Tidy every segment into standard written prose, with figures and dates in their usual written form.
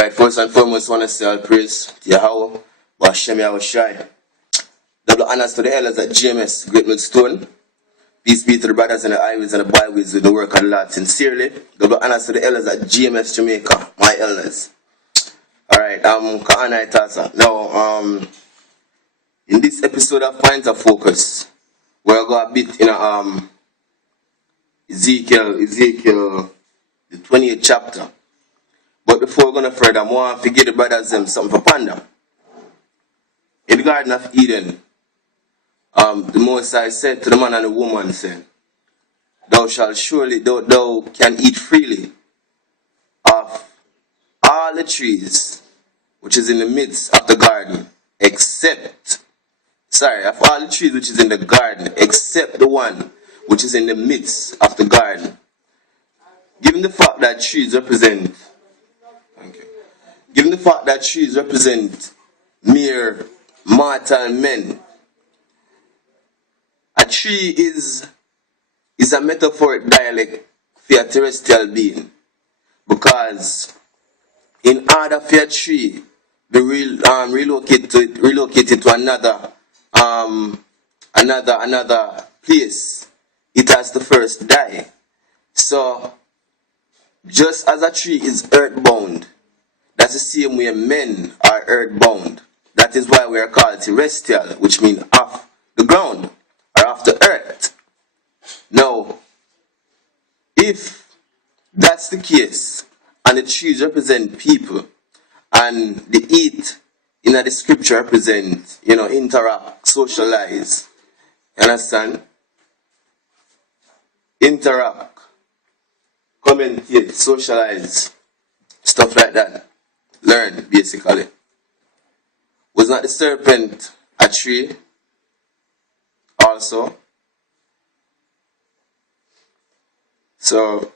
Alright, first and foremost, I want to say all praise to Yahweh, Washem Yahushai. Double honors to the elders at GMS, Great Millstone. Peace be to the brothers and the highways and the byways with the work of the Lord sincerely. Double honors to the elders at GMS Jamaica, my elders. Alright, Kaana Itasa. Now, in this episode of Point of Focus, we're going a bit in Ezekiel, the 28th chapter. But before we're going to further, I want to give the brothers something for ponder. In the Garden of Eden, the Most High said to the man and the woman, saying, thou shalt surely, thou can eat freely of all the trees which is in the midst of the garden, of all the trees which is in the garden, except the one which is in the midst of the garden. Given the fact that trees represent mere mortal men, a tree is a metaphoric dialect for a terrestrial being, because in order for a tree to relocate to another place, it has to first die. So just as a tree is earthbound, that's the same way men are earthbound. That is why we are called terrestrial, which means off the ground or off the earth. Now, if that's the case, and the trees represent people, and the eat in the scripture represent, interact, socialize, understand? Interact, commentate, socialize, stuff like that. Learn, basically. Was not the serpent a tree also? So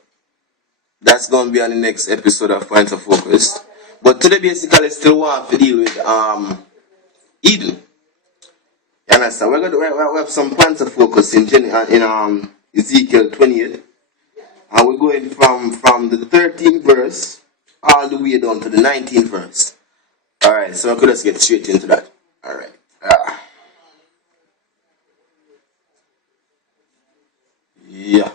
that's going to be on the next episode of Point of Focus. But today basically still want to deal with Eden. You understand? We have some Point of Focus in Ezekiel 28. And we're going from the 13th verse all the way down to the 19th verse. Alright, so I could just get straight into that. Alright. Yeah.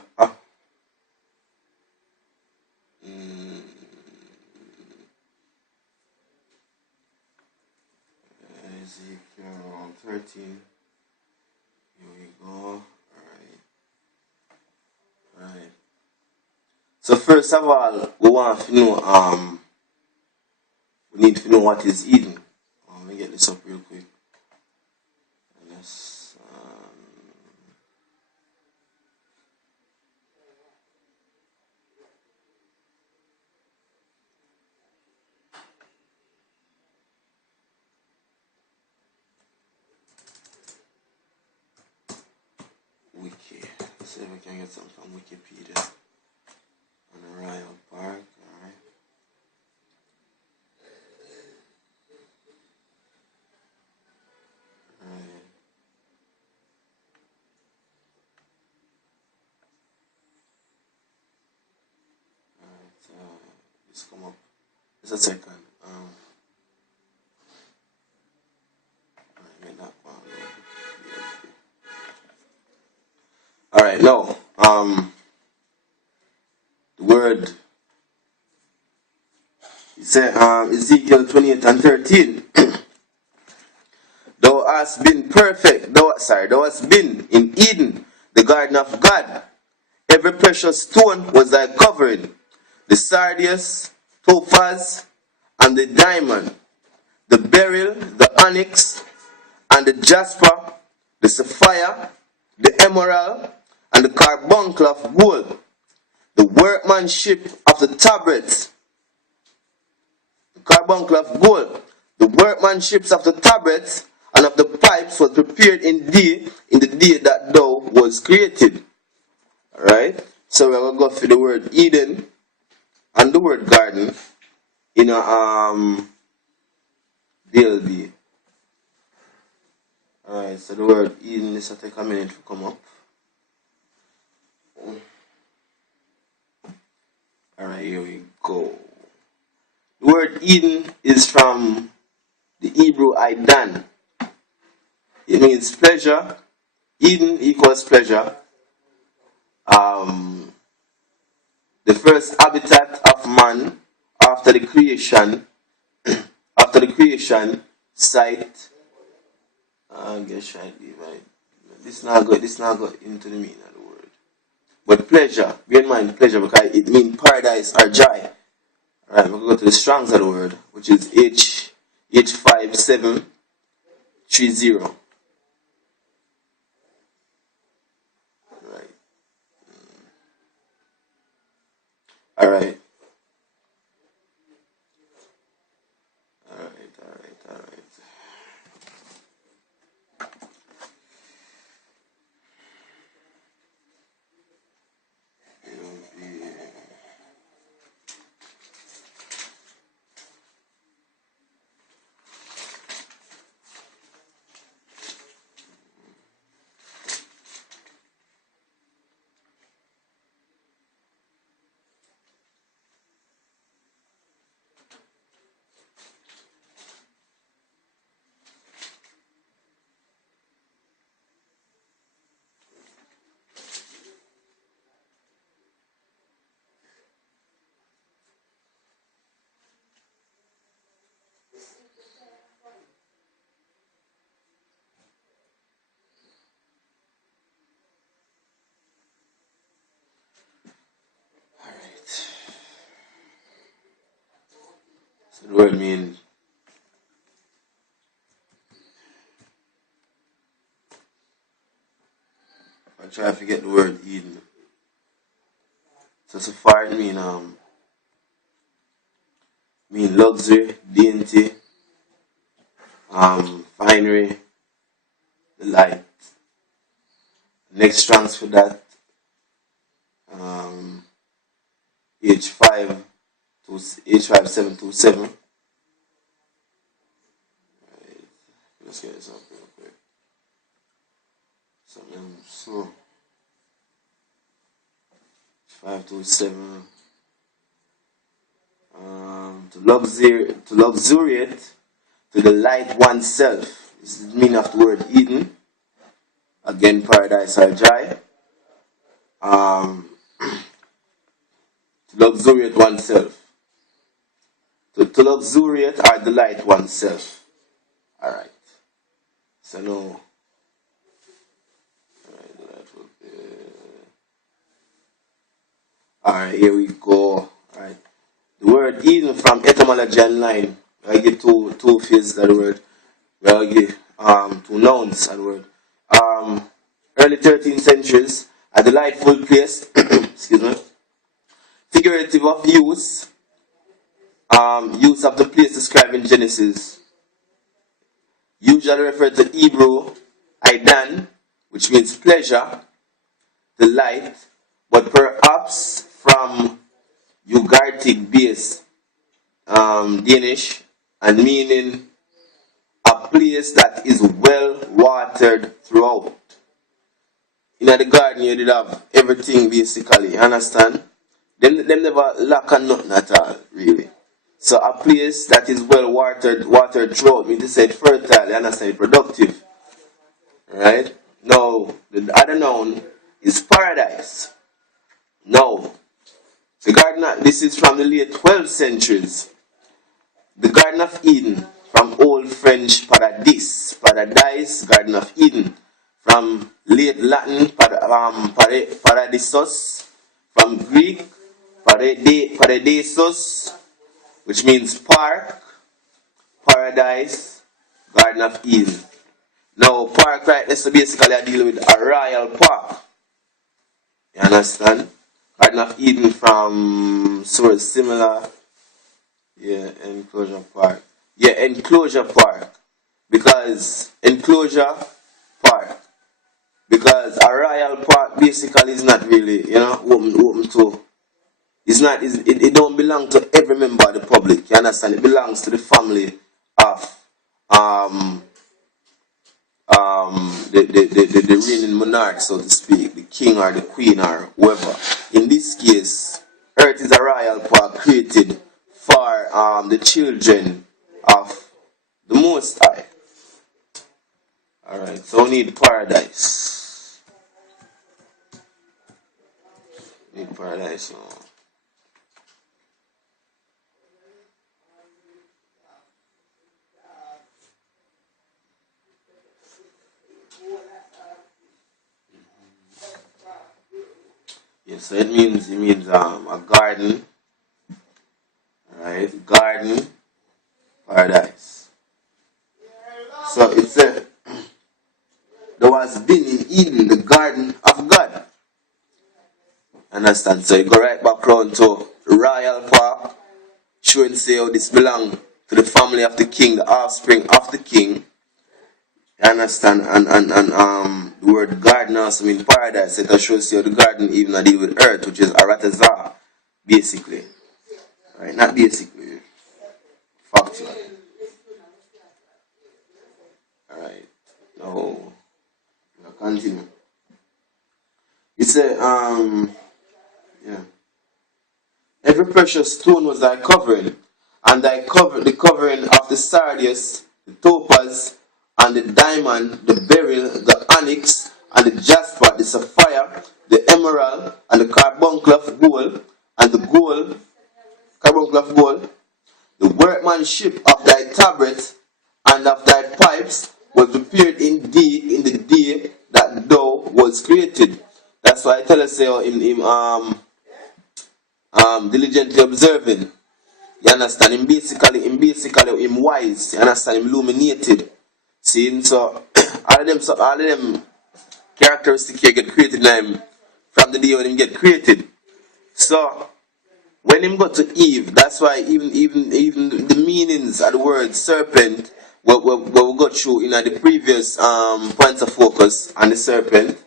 Ezekiel 13. Here we go. Alright. So first of all, we want to know, we need to know what is Eden. Let me get this up real quick. Yes. Wiki. Let's see if we can get something from Wikipedia. On the Royal Park, alright. Just come up. Just a second. Alright, now, the word, it said, Ezekiel 28 and 13. Thou hast been perfect, thou hast been in Eden, the garden of God. Every precious stone was thy covering, the sardius, topaz, and the diamond, the beryl, the onyx, and the jasper, the sapphire, the emerald, and the carbuncle of gold, the workmanship of the tabrets, the workmanships of the tabrets and of the pipes was prepared in thee in the day that thou was created. Alright? So we're going to go for the word Eden and the word garden in a DLB. Alright, so the word Eden, this will take a minute to come up. Alright, here we go. The word Eden is from the Hebrew idan. It means pleasure. Eden equals pleasure. The first habitat of man after the creation site. This now go into the meaning of the word. But pleasure, bear in mind pleasure because it means paradise or joy. Alright, we're going to go to the Strong's of the word, which is H5730. Alright. So the word means I try to get the word Eden. So far it mean luxury, dainty, finery, delight. Next trans for that H5727. Right. Let's get this up real quick. Something slow. 527. To luxuriate, to delight oneself. This is the meaning of the word Eden. Again, paradise or joy. To luxuriate oneself. To luxuriate or delight oneself. Alright. So now. Alright, here we go. Alright. The word Eden from etymology online. I get two phases of the word. I get two nouns of the word. Early 13th centuries, a delightful place. Excuse me. Figurative of use. Use of the place described in Genesis. Usually referred to Hebrew idan, which means pleasure, delight, but perhaps from Ugaritic base, Danish, and meaning a place that is well watered throughout. In the garden you did have everything basically, you understand? Them never lack of nothing at all, really. So a place that is well watered throughout, means to say fertile, you understand, productive. Right? Now, the other noun is paradise. Now, the garden, this is from the late 12th centuries. The Garden of Eden, from Old French paradis, paradise, Garden of Eden. From late Latin, paradisos. From Greek, paradisos, which means park, paradise, Garden of Eden. Now, park right now, so basically I deal with a royal park. You understand? Garden of Eden from sort of similar. Yeah, enclosure park. Yeah, enclosure park. Because enclosure park. Because a royal park basically is not really, open to. It's not. It don't belong to every member of the public. You understand? It belongs to the family of the reigning monarch, so to speak, the king or the queen or whoever. In this case, Earth is a royal park created for are the children of the Most High. Alright, so we need paradise. Need paradise now. Yes, so it means a garden. Alright, garden, paradise. So it's a there was been in Eden the garden of God. Understand? So you go right back around to Royal Park, showing say how this belong to the family of the king, the offspring of the king. You understand? And the word garden also means paradise. It shows you the garden even a deal with earth, which is aratazar, basically. Right? Not basically. Factual. Alright. Now we'll continue. It said, yeah. Every precious stone was thy covering, and the covering of the sardius, the topaz, and the diamond, the beryl, the onyx, and the jasper, the sapphire, the emerald, and the carbuncle of gold, and the carbuncle of gold. The workmanship of thy tabret and of thy pipes was prepared in thee in the day that thou was created. That's why I tell us diligently observing. You understand? Him wise. You understand? Him illuminated. See, so all of them characteristics here get created from the day when him get created. So when him got to Eve, that's why even the meanings of the word serpent, what we got through in the previous points of focus on the serpent,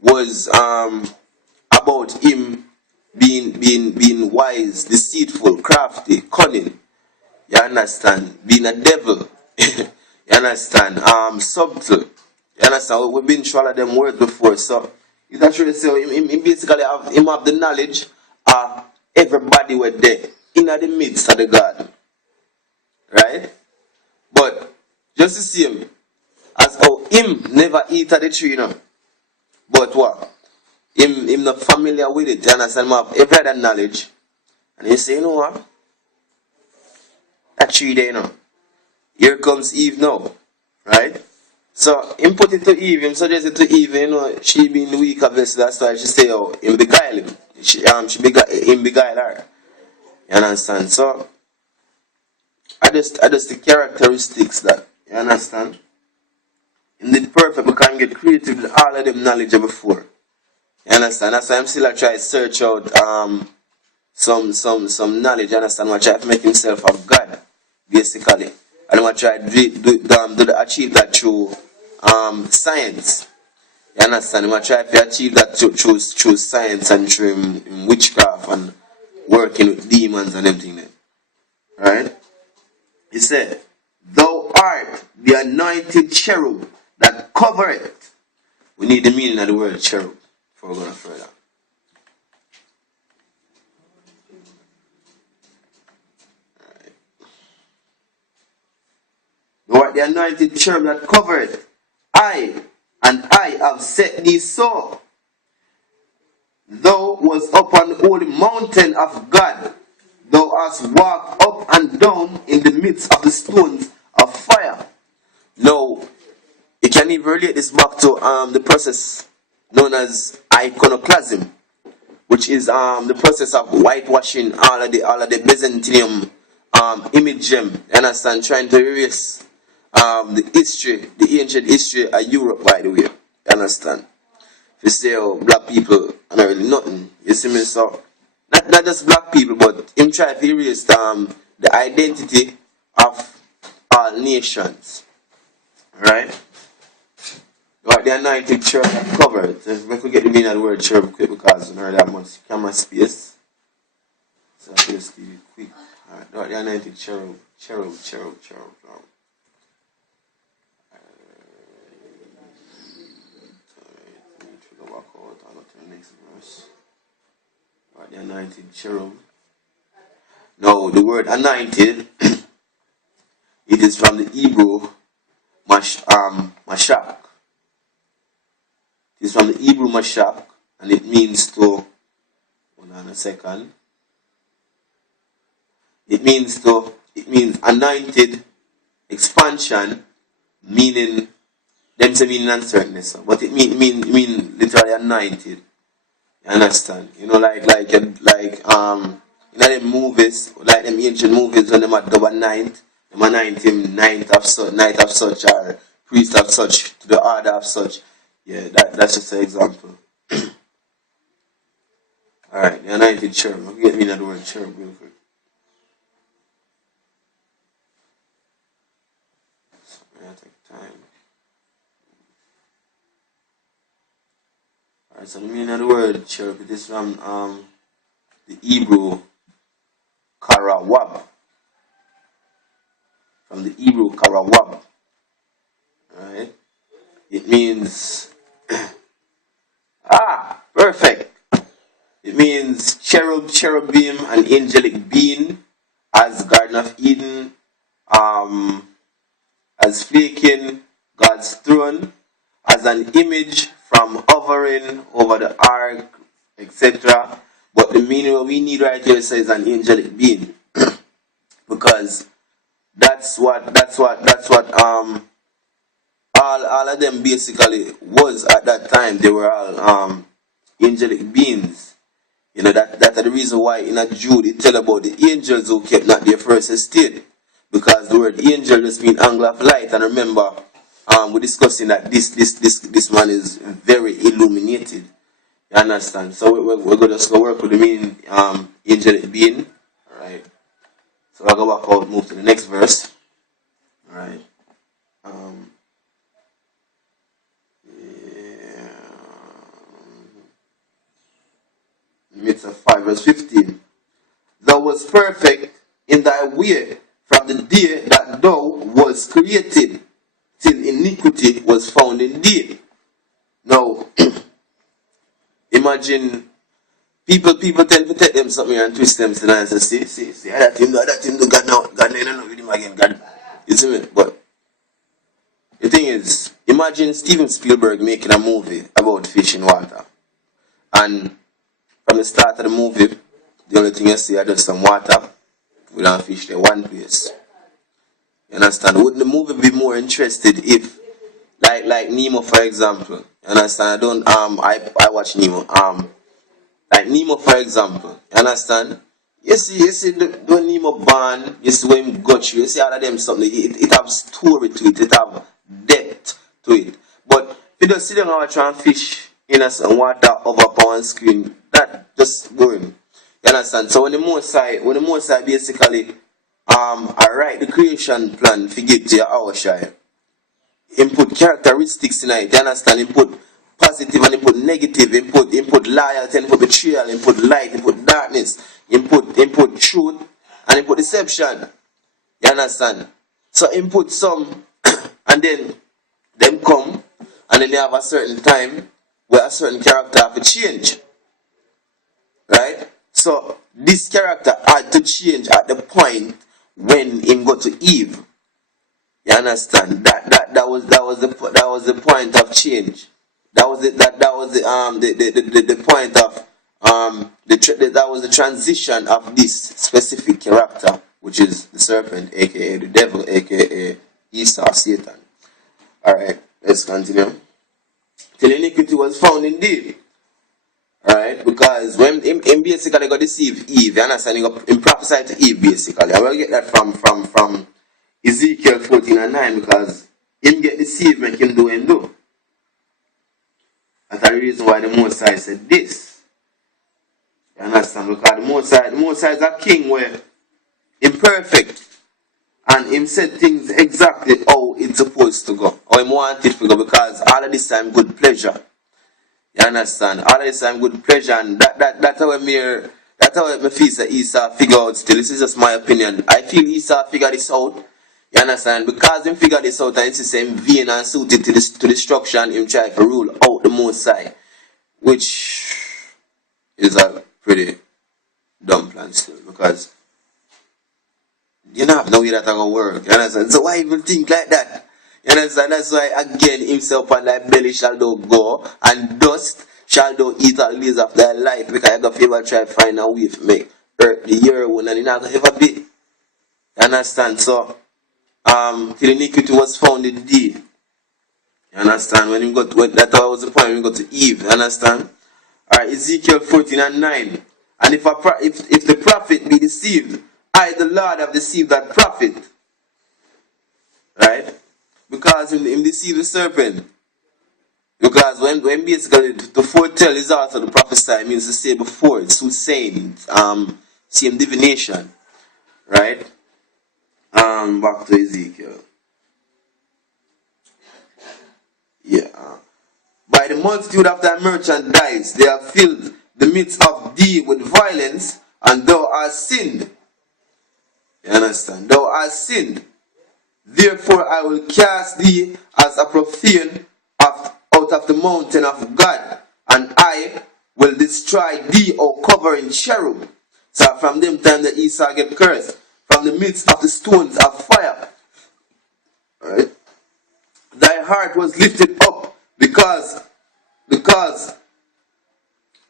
was about him being wise, deceitful, crafty, cunning. You understand? Being a devil. You understand? Subtle. You understand? We've been through all of them words before. So it's actually so him basically have the knowledge of everybody were there in the midst of the garden. Right? But just to see him as how him never eat at the tree, you know. But what? Him not familiar with it, you understand? Him have every other knowledge. And you say, you know what? That tree there, you know. Here comes Eve now. Right? So him put it to Eve, him suggest it to Eve, you know, she being the weaker vessel, that's why she say, oh, him beguile him. Him beguile her. You understand? So I just the characteristics that, you understand? In the perfect, we can get creative with all of them knowledge before. You understand? That's why I'm still try to search out some knowledge, you understand? I try to make himself of God, basically. And I try to achieve that through science. You understand? I try to achieve that through science and through witchcraft and working with demons and everything there. Alright? He said, thou art the anointed cherub that covereth. We need the meaning of the word cherub before we go further. Alright. Thou art the anointed cherub that covereth. I have set thee so. Thou was upon the holy mountain of God. Thou hast walked up and down in the midst of the stones of fire. Now, you can even relate this back to the process known as iconoclasm, which is the process of whitewashing all of the Byzantium image gem. You understand? Trying to erase the ancient history of Europe, by the way. You understand? If you say, oh, black people are not really nothing, you see me? So not just black people, but him try to erase the identity of all nations. Right? Right, the anointed cherub that covered. So if we could get the meaning of the word cherub quick because we don't have that much camera space. So I'll just give you quick. Alright, the anointed cherub. Alright, we go back out and go to the next verse. Alright, the anointed cherub. Now, the word anointed, it is from the Hebrew mashak. It is from the Hebrew mashak, and it means to, hold on a second. It means anointed, expansion, meaning, them say meaning uncertainness, but it mean literally anointed. You understand? You know, like you know them movies, like them ancient movies when them are double ninth, them anoint him knight of such, or priest of such, to the order of such. Yeah, that's just an example. Alright, the anointed cherub. I'll get me the word cherub real quick. So, yeah, take time. Alright, so the meaning of the word cherub, it is from the Hebrew karawab. From the Hebrew karawab. Alright? It means perfect. It means cherub, cherubim, an angelic being, as Garden of Eden, as flaking God's throne, as an image from hovering over the ark, etc. But the meaning what we need right here says an angelic being, because that's what all of them basically was at that time. They were all angelic beings. You know, that's the reason why in a Jude it tell about the angels who kept not their first estate, because the word angel just means angle of light. And remember, we're discussing that this man is very illuminated. You understand? So we're going to work with the meaning angelic being. Alright. So I'll go back out, move to the next verse. Alright. Midst of 5 verse 15. Thou was perfect in thy way from the day that thou was created, till iniquity was found in thee. Now, imagine people tend to take them something and twist them to and say, see, that him do, God now with him again, God. You see me? But the thing is, imagine Steven Spielberg making a movie about fish in water. And from the start of the movie, the only thing you see is just some water with a fish there, one place. You understand? Wouldn't the movie be more interested if, like Nemo, for example? You understand? I watch Nemo. Like Nemo, for example. You understand? You see the Nemo band, you see when him got you see all of them something. It have story to it, it have depth to it. But if you just sit down and watch and fish in some water over on screen, that just boring. You understand? So when the Most High basically write the creation plan for get to your hour shy, input characteristics in it, you understand? Input positive and input negative, input loyalty, input betrayal, input light, input darkness, input truth, and input deception. You understand? So input some and then them come and then they have a certain time where a certain character have to change. Right? So this character had to change at the point when him go to Eve. You understand? That was the point of change. That was the point of that was the transition of this specific character, which is the serpent, aka the devil, aka Esau, Satan. Alright, let's continue. Till iniquity was found in thee. Alright, because when him basically got deceive Eve, you understand? He prophesied to Eve basically. I will get that from Ezekiel 14:9, because him get deceived, make him do. That's the reason why the Most High said this. You understand? Because the Most High is a king where imperfect, and him said things exactly how it's supposed to go, how him want it to go, because all of this time good pleasure. You understand? All of this time good pleasure, and that's how I feel that Esau figure out still. This is just my opinion. I feel Esau figure this out. You understand? Because him figure this out and it's the same vein and suited to destruction, him try to rule out the Most High, which is a pretty dumb plan still, because you don't have no way that gonna work. You understand? So why even think like that? You understand? That's why again himself and thy belly shall thou go, and dust shall thou eat all the days of thy life, because you got to try to find a way to make earth the year one, and it not gonna ever be. You understand? So till iniquity was found in thee. You understand? When you got that was the point when you got to Eve. You understand? Alright, Ezekiel 14:9. And if the prophet be deceived, I the Lord have deceived that prophet. Right? Because him deceive the serpent. Because when basically to foretell is also to prophesy, means to say before, it's soothsaying, same divination. Right? Back to Ezekiel. Yeah. By the multitude of thy merchandise, they have filled the midst of thee with violence, and thou hast sinned. You understand? Thou hast sinned. Therefore I will cast thee as a profane out of the mountain of God, and I will destroy thee, O covering cherub. So from them time that Esau get cursed, from the midst of the stones of fire. Right? Thy heart was lifted up because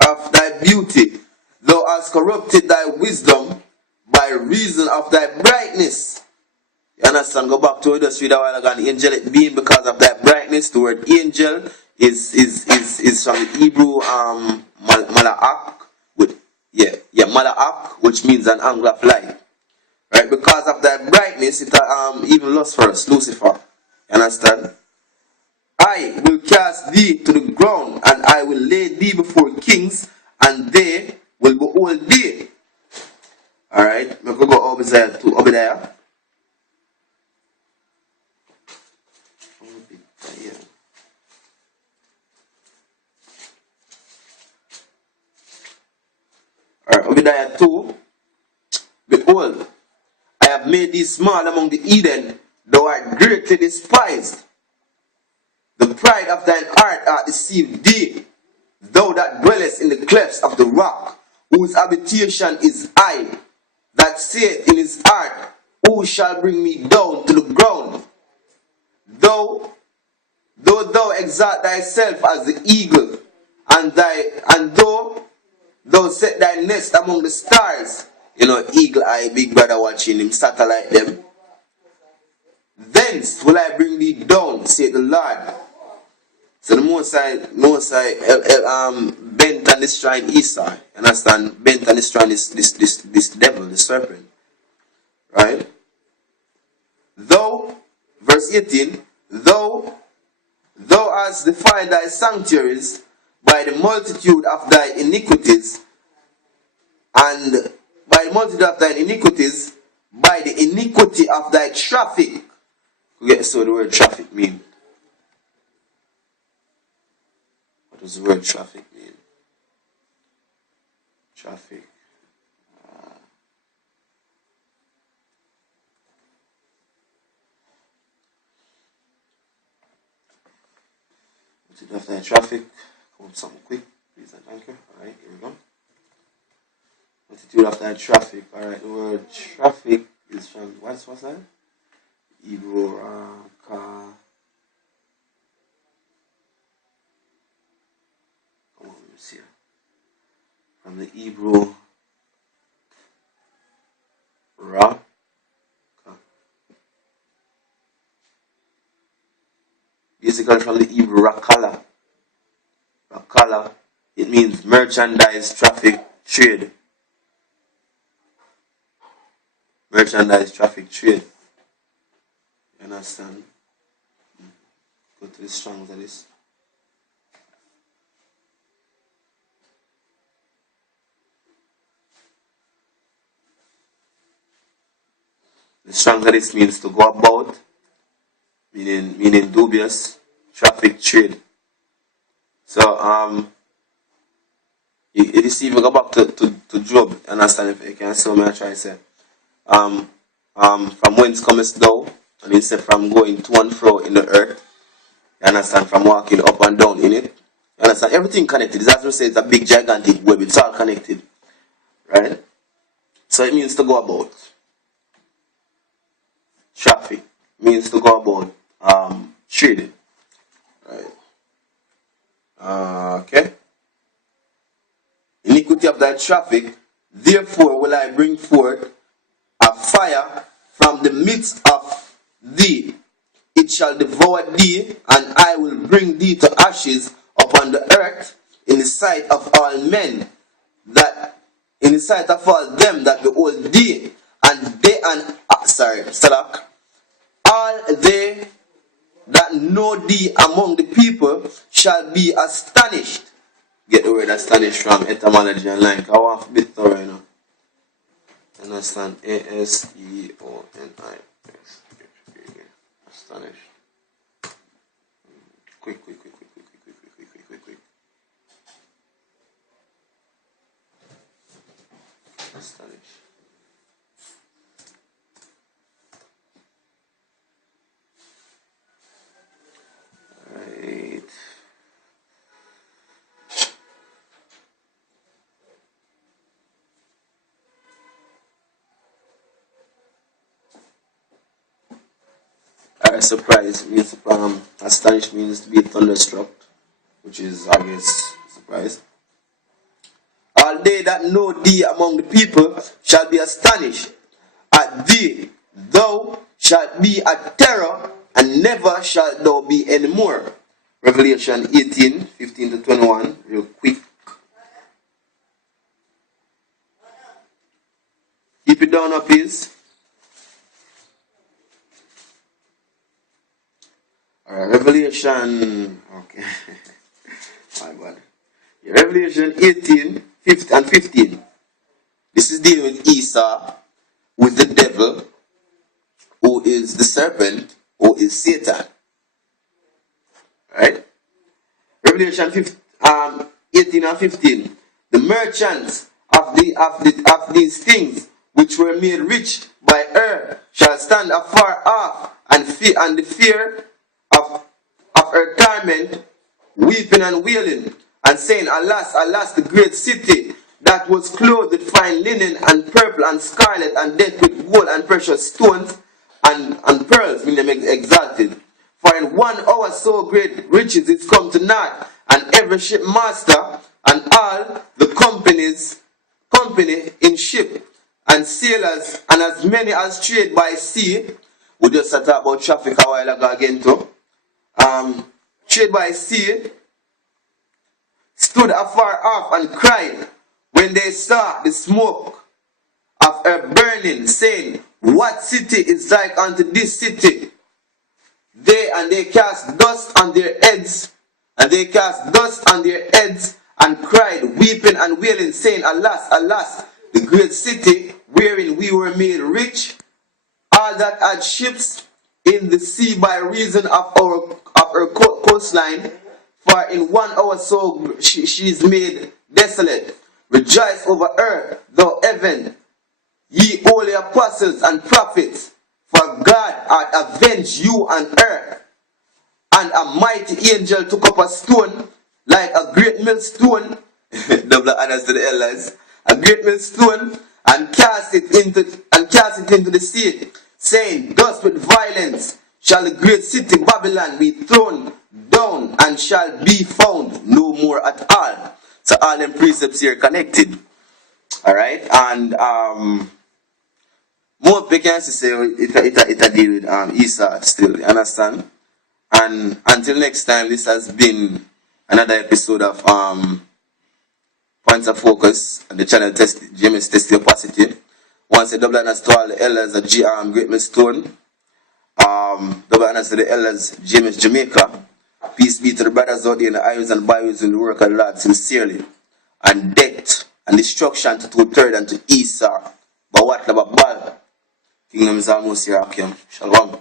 of thy beauty. Thou hast corrupted thy wisdom by reason of thy brightness. You understand? Go back to what we just read a while ago, an angelic being because of thy brightness. The word angel is from the Hebrew mala'ak, mala'ak, which means an angle of light. Right? Because of thy brightness, it even lost for us, Lucifer. You understand? I will cast thee to the ground, and I will lay thee before kings, and they will behold thee. Alright, we can go Obadiah to Obadiah. Alright, Obadiah 2. Behold, I have made thee small among the Eden, thou art greatly despised. The pride of thine heart hath deceived thee, thou that dwellest in the clefts of the rock, whose habitation is I, that saith in his heart, who shall bring me down to the ground? Though thou exalt thyself as the eagle, and though thou set thy nest among the stars, you know, eagle eye, big brother watching him, satellite them. Thence will I bring thee down, saith the Lord. So the Most High bent and destroying Esau. You understand? Bent and destroying this devil, the serpent. Right? Though, verse 18, thou hast defiled thy sanctuaries by the multitude of thy iniquities, and by the multitude of thy iniquities, by the iniquity of thy traffic. So the word traffic mean. What does the word traffic mean? Traffic. After that traffic, come up something quick, please and thank you. Alright, here we go. Multitude of that traffic. Alright, the word traffic is from what's that? Hebrew car. Come on, let me see. From the Hebrew ra. Basically from the Hebrew rakala. Rakala, it means merchandise, traffic, trade. Merchandise, traffic, trade. You understand? Go to the Strongs of this. The Strongs of this means to go about, meaning dubious, traffic, trade. So it is even go back to Job, understand, if you can see what I try to say. From whence comest thou? And he said from going to and fro in the earth. You understand? From walking up and down in it. You understand? Everything connected. It's as we say, it's a big gigantic web, it's all connected. Right? So it means to go about. means to go about trading. Right. Okay. Iniquity of thy traffic, therefore will I bring forth a fire from the midst of thee. It shall devour thee, and I will bring thee to ashes upon the earth in the sight of all men, that in the sight of all them that behold thee, and they all they that know thee among the people shall be astonished. Get the word astonished from etymology and line. I want to be thorough, you know. Understand? Astonis. Astonished. Quick. Astonished. Right. Surprise means astonished means to be thunderstruck, which is, I guess, surprise. All they that know thee among the people shall be astonished at thee. Thou shalt be a terror, and never shalt thou be any more. Revelation 18:15-21, real quick. Keep it down up, please. Alright, Revelation, okay, my bad. Revelation 18:15. This is dealing with Esau, who is the devil, who is the serpent, who is Satan. Right? Revelation 18:15. The merchants of these things which were made rich by her shall stand afar off, and the fear of her torment, weeping and wailing, and saying, Alas, alas, the great city that was clothed with fine linen and purple and scarlet and decked with gold and precious stones and pearls, meaning exalted. For in 1 hour so great riches is come to naught, and every shipmaster and all the company in ship and sailors and as many as trade by sea. We just talked about traffic a while ago again too. Trade by sea, stood afar off and cried when they saw the smoke of her burning, saying, What city is like unto this city? They cast dust on their heads, and cried, weeping and wailing, saying, Alas, alas, the great city wherein we were made rich, all that had ships in the sea by reason of her coastline. For in 1 hour so she is made desolate. Rejoice over her, thou heaven, ye holy apostles and prophets, for God hath avenged you on earth. And a mighty angel took up a stone, like a great millstone, double honors to the elders, a great millstone, and cast it into the sea, saying, Thus with violence shall the great city Babylon be thrown down, and shall be found no more at all. So all them precepts here connected. Alright, and more people say it deal with Esau still, you understand? And until next time, this has been another episode of Points of Focus on the channel James Test Your Positive. Once a double honors to all the elders at Great Millstone. Double honors to the elders James Jamaica. Peace be to the brothers out there in the highways and byways in the work of the Lord sincerely. And death and destruction to 2/3 and to Esau. But what about Bal? Kingdom is almost here, Akim. Shalom.